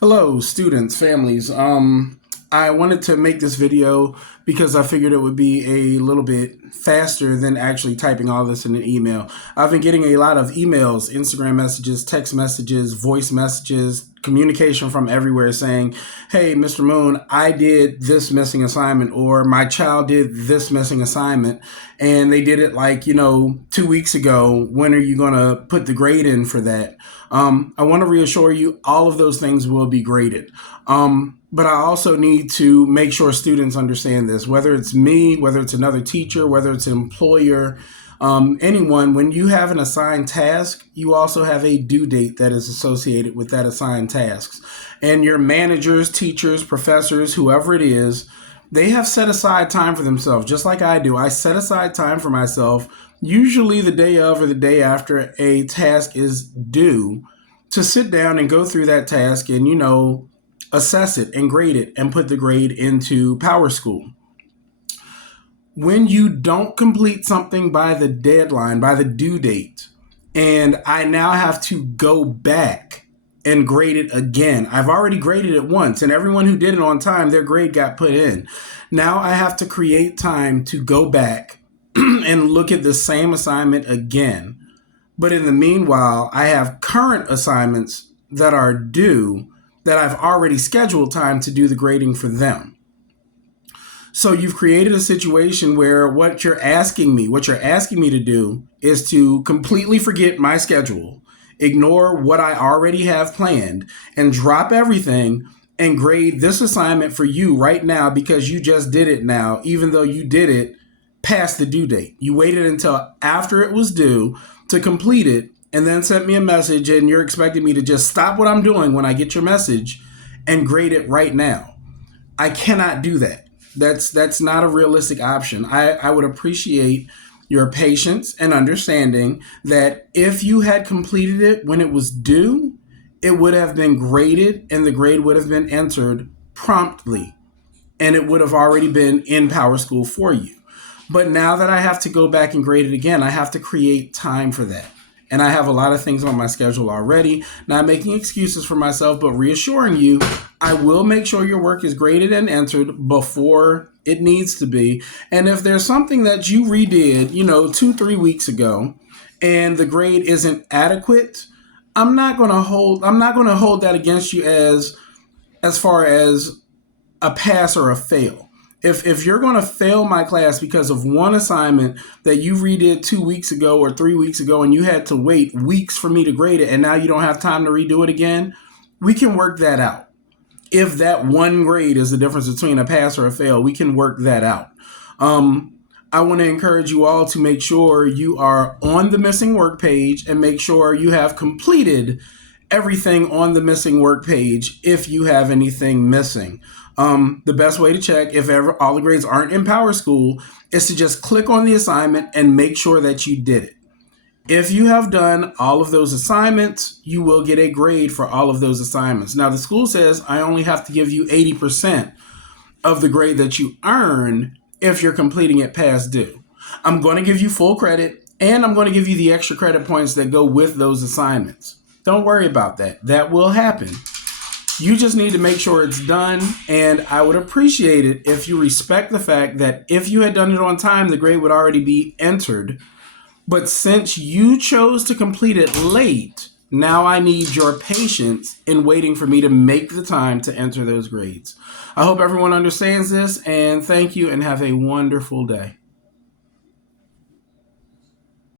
Hello, students, families. I wanted to make this video because I figured it would be a little bit faster than actually typing all this in an email. I've been getting a lot of emails, Instagram messages, text messages, voice messages, communication from everywhere saying, hey, Mr. Moon, I did this missing assignment, or my child did this missing assignment, and they did it 2 weeks ago. When are you going to put the grade in for that? I want to reassure you, all of those things will be graded. But I also need to make sure students understand this, whether it's me, whether it's another teacher, whether it's an employer, anyone. When you have an assigned task, you also have a due date that is associated with that assigned tasks. And your managers, teachers, professors, whoever it is, they have set aside time for themselves, just like I do. I set aside time for myself, usually the day of or the day after a task is due, to sit down and go through that task and, assess it and grade it and put the grade into PowerSchool. When you don't complete something by the deadline, by the due date, and I now have to go back and grade it again. I've already graded it once, and everyone who did it on time, their grade got put in. Now I have to create time to go back and look at the same assignment again. But in the meanwhile, I have current assignments that are due that I've already scheduled time to do the grading for them. So you've created a situation where what you're asking me to do is to completely forget my schedule, ignore what I already have planned, and drop everything and grade this assignment for you right now because you just did it now, even though you did it past the due date. You waited until after it was due to complete it and then sent me a message, and you're expecting me to just stop what I'm doing when I get your message and grade it right now. I cannot do that. That's not a realistic option. I would appreciate your patience and understanding that if you had completed it when it was due, it would have been graded and the grade would have been entered promptly, and it would have already been in PowerSchool for you. But now that I have to go back and grade it again, I have to create time for that. And I have a lot of things on my schedule already. Not making excuses for myself, but reassuring you, I will make sure your work is graded and entered before it needs to be. And if there's something that you redid, 2-3 weeks ago, and the grade isn't adequate, I'm not going to hold that against you as far as a pass or a fail. If you're going to fail my class because of one assignment that you redid 2 weeks ago or 3 weeks ago, and you had to wait weeks for me to grade it, and now you don't have time to redo it again, we can work that out. If that one grade is the difference between a pass or a fail, we can work that out. I want to encourage you all to make sure you are on the missing work page and make sure you have completed everything on the missing work page if you have anything missing. The best way to check if ever all the grades aren't in PowerSchool is to just click on the assignment and make sure that you did it. If you have done all of those assignments, you will get a grade for all of those assignments. Now, the school says I only have to give you 80% of the grade that you earn if you're completing it past due. I'm going to give you full credit, and I'm going to give you the extra credit points that go with those assignments. Don't worry about that. That will happen. You just need to make sure it's done, and I would appreciate it if you respect the fact that if you had done it on time, the grade would already be entered. But since you chose to complete it late, now I need your patience in waiting for me to make the time to enter those grades. I hope everyone understands this, and thank you, and have a wonderful day.